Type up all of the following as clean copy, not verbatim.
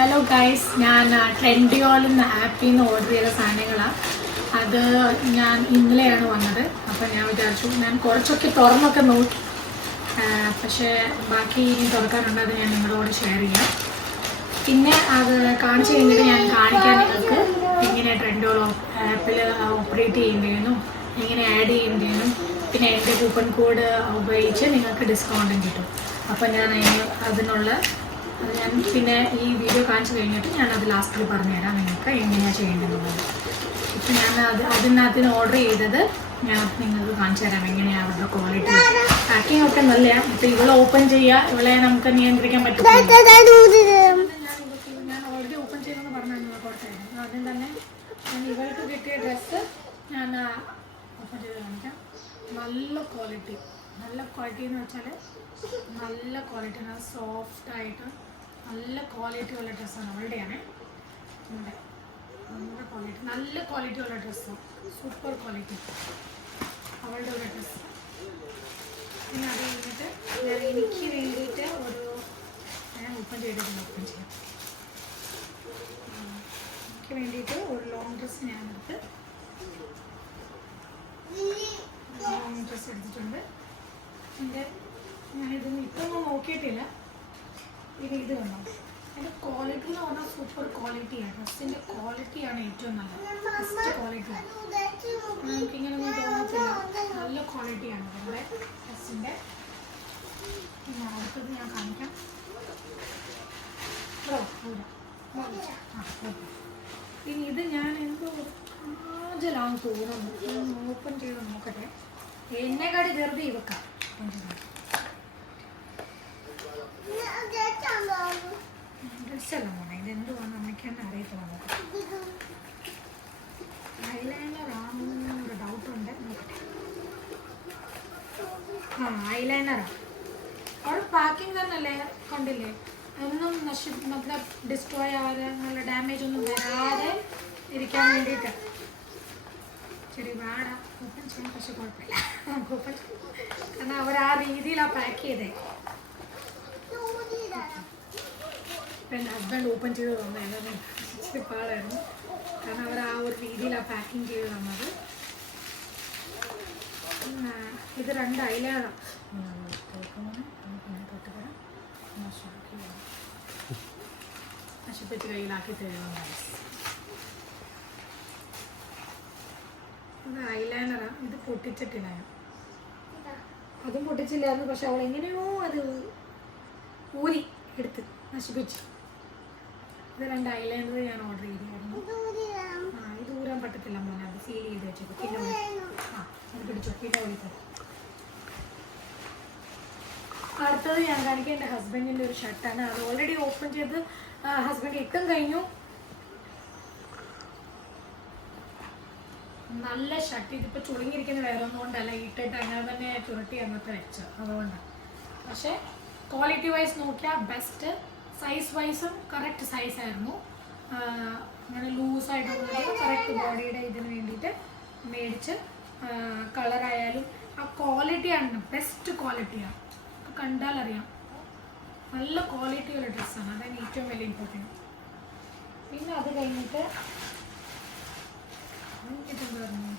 Hello guys, ഞാൻ ട്രെൻഡിയോൾ എന്ന ആപ്പിൽ നിന്ന് ഓർഡർ ചെയ്ത സാധനങ്ങളാണ്. അത് ഞാൻ ഇന്നലെയാണ് വന്നത്. അപ്പോൾ ഞാൻ വിചാരിച്ചു ഞാൻ കുറച്ചൊക്കെ തുറന്നൊക്കെ നോക്കി, പക്ഷേ ബാക്കി ഇനി തുറക്കാനുണ്ട്. അത് ഞാൻ നിങ്ങളോട് ഷെയർ ചെയ്യാം. പിന്നെ അത് കാണിച്ചു കഴിഞ്ഞിട്ട് ഞാൻ കാണിക്കാൻ നിങ്ങൾക്ക് എങ്ങനെ ട്രെൻഡിയോൾ ആപ്പിൽ ഓപ്പറേറ്റ് ചെയ്യേണ്ടതെന്നും എങ്ങനെ ആഡ് ചെയ്യേണ്ടതെന്നും പിന്നെ എൻ്റെ കൂപ്പൺ കോഡ് ഉപയോഗിച്ച് നിങ്ങൾക്ക് ഡിസ്കൗണ്ടും കിട്ടും. അപ്പോൾ ഞാൻ അതിനുള്ള ഞാൻ പിന്നെ ഈ വീഡിയോ കാണിച്ചു കഴിഞ്ഞിട്ട് ഞാനത് ലാസ്റ്റിൽ പറഞ്ഞുതരാം നിങ്ങൾക്ക് എങ്ങനെയാണ് ചെയ്യേണ്ടതെന്നുള്ളത്. ഇപ്പം ഞാൻ അതിനകത്തിന് ഓർഡർ ചെയ്തത് ഞാൻ നിങ്ങൾക്ക് കാണിച്ചു തരാം എങ്ങനെയാണ് അവരുടെ ക്വാളിറ്റി. പാക്കിംഗ് ഒക്കെ നല്ലതാണ്. ഇപ്പം ഇവളെ ഓപ്പൺ ചെയ്യുക, ഇവളെ നമുക്ക് നിയന്ത്രിക്കാൻ പറ്റും. ഞാൻ ഓൾറെഡി ഓപ്പൺ ചെയ്തെന്ന് പറഞ്ഞാൽ കുറച്ചായിരുന്നു. ആദ്യം തന്നെ ഞാൻ ഇവൾക്ക് കിട്ടിയ ഡ്രസ്സ് ഞാൻ ഓപ്പൺ ചെയ്ത് കാണിക്കാം. നല്ല ക്വാളിറ്റി എന്ന് വെച്ചാൽ നല്ല ക്വാളിറ്റി, നല്ല സോഫ്റ്റായിട്ട് നല്ല ക്വാളിറ്റി ഉള്ള ഡ്രസ്സാണ്. അവളുടെയാണ് നല്ല ക്വാളിറ്റി ഉള്ള ഡ്രസ്സാണ്. സൂപ്പർ ക്വാളിറ്റി അവളുടെ ഒരു ഡ്രസ്സ്. പിന്നെ അത് കഴിഞ്ഞിട്ട് ഞാൻ എനിക്ക് വേണ്ടിയിട്ട് ഞാൻ ഓപ്പൺ ചെയ്തിട്ടുണ്ട്. എനിക്ക് വേണ്ടിയിട്ട് ഒരു ലോങ് ഡ്രസ്സ് ഞാനെടുത്ത് ലോങ് ഡ്രസ്സ് എടുത്തിട്ടുണ്ട്. എൻ്റെ ഞാനിതൊന്നും ഇപ്പൊന്നും നോക്കിയിട്ടില്ല. പിന്നെ ഇത് കണ്ടോ, അതിൻ്റെ ക്വാളിറ്റി എന്ന് പറഞ്ഞാൽ സൂപ്പർ ക്വാളിറ്റിയാണ്. ഡ്രസ്സിൻ്റെ ക്വാളിറ്റിയാണ് ഏറ്റവും നല്ലത്. ബെസ്റ്റ് ക്വാളിറ്റിയാണ്. നമുക്കിങ്ങനൊന്നും തോന്നത്തില്ല. നല്ല ക്വാളിറ്റിയാണ് നമ്മുടെ ഡ്രസ്സിൻ്റെ. പിന്നെ അടുത്തത് ഞാൻ കാണിക്കാം. പിന്നെ ഇത് ഞാൻ എന്തോ കാജലാന്ന് തോന്നുന്നു. ഓപ്പൺ ചെയ്ത് നോക്കട്ടെ. എന്നെക്കാടി വെറുതെ വെക്കാം. ഡ്രസ്സല്ല മോനെ, ഇതെന്തുവാന്ന് അമ്മയ്ക്കാണ് അറിയത്തില്ല. ഐലൈനർ ആണെന്നൊരു ഡൗട്ടുണ്ട്. നോക്കട്ടെ. ഐലൈനറാണ്. അവിടെ പാക്കിംഗ് തന്നെയല്ലേ, കണ്ടില്ലേ? ഒന്നും മതലബ് ഡിസ്ട്രോയ് ആവാതെ നല്ല ഡാമേജ് ഒന്നും വരാതെ ഇരിക്കാൻ വേണ്ടിയിട്ട്. ശരി വേണം ഓപ്പൺ ചെയ്യാൻ, പക്ഷെ കുഴപ്പമില്ല. ഓപ്പൺ കാരണം അവർ ആ രീതിയിലാണ് പാക്ക് ചെയ്തേ. ഇപ്പം എൻ്റെ ഹസ്ബൻഡ് ഓപ്പൺ ചെയ്ത് തന്നതായിരുന്നു. ഇച്ചിരി പാടായിരുന്നു. കാരണം അവർ ആ ഒരു രീതിയിലാണ് പാക്കിങ് ചെയ്ത് തന്നത്. ഇത് 2 ഐലൈനറാണ്. നശിപ്പിച്ച് കയ്യിലാക്കി തരുന്നു. ഇത് ഐലൈനറാണ്. ഇത് പൊട്ടിച്ചിട്ടില്ല. അതും പൊട്ടിച്ചില്ലായിരുന്നു. പക്ഷെ അവൾ എങ്ങനെയോ അത് ഊരി എടുത്ത് നശിപ്പിച്ചു. ഇത് 2 ഐലൈനർ ഞാൻ ഓർഡർ ചെയ്തായിരുന്നു. ഇത് ഊരാൻ പറ്റത്തില്ല മോനെ, അത് സീൽ ചെയ്ത് വെച്ചത്. പിന്നെ അത് പിടിച്ചോ, പിന്നെ വിളിച്ചത്. അടുത്തത് ഞാൻ കാണിക്കുക എൻ്റെ ഹസ്ബൻഡിൻ്റെ ഒരു ഷർട്ടാണ്. അത് ഓൾറെഡി ഓപ്പൺ ചെയ്ത് ഹസ്ബൻഡ് ഇട്ടും കഴിഞ്ഞു. നല്ല ഷർട്ട്. ഇതിപ്പോൾ ചുളുങ്ങിയിരിക്കുന്ന വേറെ ഒന്നും കൊണ്ടല്ല, ഇട്ടിട്ട് അങ്ങനെ തന്നെ ചുരുട്ടി അങ്ങനത്തെ വെച്ച്, അതുകൊണ്ടാണ്. പക്ഷേ ക്വാളിറ്റി വൈസ് നോക്കിയാൽ ബെസ്റ്റ്. സൈസ് വൈസും കറക്റ്റ് സൈസായിരുന്നു. അങ്ങനെ ലൂസായിട്ടുള്ളത് കറക്റ്റ് ബോഡിയുടെ ഇതിന് വേണ്ടിയിട്ട് മേടിച്ച്. കളറായാലും ആ ക്വാളിറ്റിയാണ് ബെസ്റ്റ് ക്വാളിറ്റിയാണ്. കണ്ടാൽ അറിയാം നല്ല ക്വാളിറ്റിയുള്ള ഡ്രസ്സാണ്. അതാണ് ഏറ്റവും വലിയ ഇമ്പോർട്ടൻറ്റ്. പിന്നെ അത് കഴിഞ്ഞിട്ട് എനിക്കിതെന്താ പറഞ്ഞു,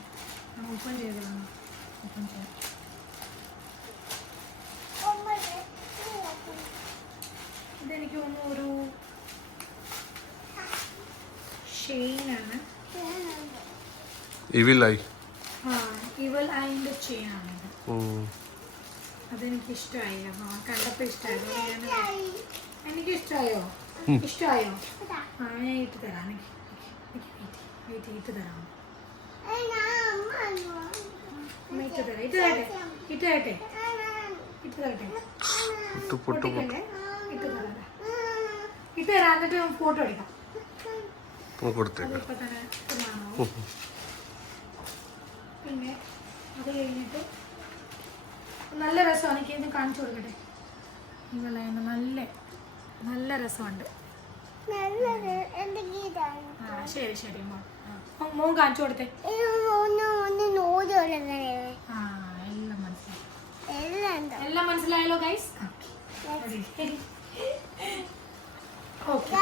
ഞാൻ ഓപ്പൺ ചെയ്തതാണ്. ഓപ്പൺ ചെയ്യാം. ഇതെനിക്ക് തോന്നുന്നു ഒരു ചെയിനാണ്. ഇവൽ ഐൻ്റെ ചെയിനാണിത്. അതെനിക്ക് ഇഷ്ടമായില്ല. കണ്ടപ്പോൾ ഇഷ്ടമായിരുന്നു. എനിക്കിഷ്ടമായോ? ഇഷ്ടമായോ? ഞാൻ ഇട്ട് തരാം. ഇട്ട് തരാം. ഇട്ട് തരട്ടെ. ഇട്ട് തരാം. എന്നിട്ട് ഫോട്ടോ എടുക്കാം. പിന്നെ അത് കഴിഞ്ഞിട്ട് നല്ല രസമാണ്. എനിക്കിത് കാണിച്ചു കൊടുക്കട്ടെ. നിങ്ങളെ നല്ല രസമുണ്ട്. ശരി ശരി മോൻ കാണിച്ചു കൊടുത്തേ. എല്ലാം മനസ്സിലായല്ലോ ഗൈസ്? ഓക്കെ.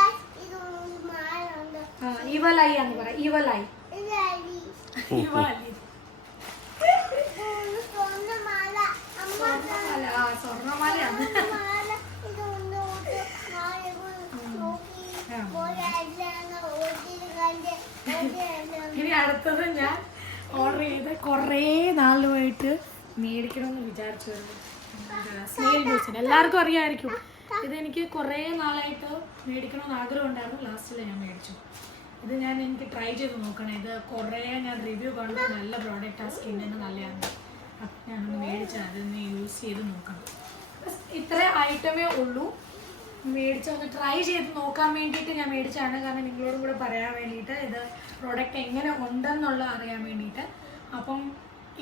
ഇവലായി എന്ന് പറ. ഇവലായി ഇവലി സ്വർണ്ണമാലയാണ്. ഇനി അടുത്തത് ഞാൻ ഓർഡർ ചെയ്ത് കുറേ നാളുമായിട്ട് മേടിക്കണമെന്ന് വിചാരിച്ചു. സ്നെയിൽ ജ്യൂസിന് എല്ലാവർക്കും അറിയാമായിരിക്കും. ഇതെനിക്ക് കുറേ നാളായിട്ട് മേടിക്കണമെന്ന് ആഗ്രഹം ഉണ്ടായിരുന്നു. ലാസ്റ്റിൽ ഞാൻ മേടിച്ചു. ഇത് എനിക്ക് ട്രൈ ചെയ്ത് നോക്കണം. ഇത് കുറേ ഞാൻ റിവ്യൂ കണ്ടു, നല്ല പ്രോഡക്റ്റാണ്, സ്കിന്നിന് നല്ലതാണ്. അപ്പം ഞാനൊന്ന് മേടിച്ചാൽ അതൊന്ന് യൂസ് ചെയ്ത് നോക്കണം. ഇത്ര ഐറ്റമേ ഉള്ളൂ. മേടിച്ചൊന്ന് ട്രൈ ചെയ്ത് നോക്കാൻ വേണ്ടിയിട്ട് ഞാൻ മേടിച്ചാണ്. കാരണം നിങ്ങളോടും കൂടെ പറയാൻ വേണ്ടിയിട്ട്, ഇത് പ്രോഡക്റ്റ് എങ്ങനെ ഉണ്ടെന്നുള്ള അറിയാൻ വേണ്ടിയിട്ട്. അപ്പം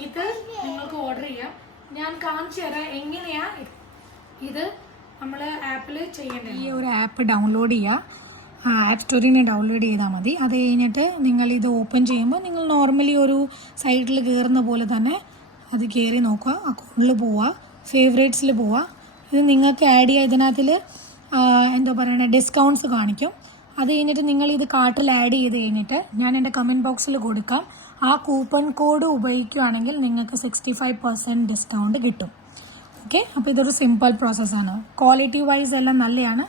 ഇത് നിങ്ങൾക്ക് ഓർഡർ ചെയ്യാം. ഞാൻ കാണിച്ചു തരാം എങ്ങനെയാണ് ഇത് നമ്മൾ ആപ്പിൽ ചെയ്യേണ്ടത്. ഈ ഒരു ആപ്പ് ഡൗൺലോഡ് ചെയ്യുക. ആപ്പ് സ്റ്റോറിൽ നിന്ന് ഡൗൺലോഡ് ചെയ്താൽ മതി. അത് കഴിഞ്ഞിട്ട് നിങ്ങളിത് ഓപ്പൺ ചെയ്യുമ്പോൾ നിങ്ങൾ നോർമലി ഒരു സൈറ്റിൽ കയറുന്ന പോലെ തന്നെ അത് കയറി നോക്കുക. അക്കൗണ്ടിൽ പോവുക, ഫേവറേറ്റ്സിൽ പോവുക. ഇത് നിങ്ങൾക്ക് ആഡ് ചെയ്യുക. ഇതിനകത്തിൽ എന്താ പറയുക, ഡിസ്കൗണ്ട്സ് കാണിക്കും. അത് കഴിഞ്ഞിട്ട് നിങ്ങൾ ഇത് കാർട്ടിൽ ആഡ് ചെയ്ത് കഴിഞ്ഞിട്ട് ഞാൻ എൻ്റെ കമൻറ്റ് ബോക്സിൽ കൊടുക്കാം. ആ കൂപ്പൺ കോഡ് ഉപയോഗിക്കുകയാണെങ്കിൽ നിങ്ങൾക്ക് 65% ഡിസ്കൗണ്ട് കിട്ടും. ഓക്കെ, അപ്പോൾ ഇതൊരു സിമ്പിൾ പ്രോസസ്സാണ്. ക്വാളിറ്റി വൈസ് എല്ലാം നല്ലതാണ്.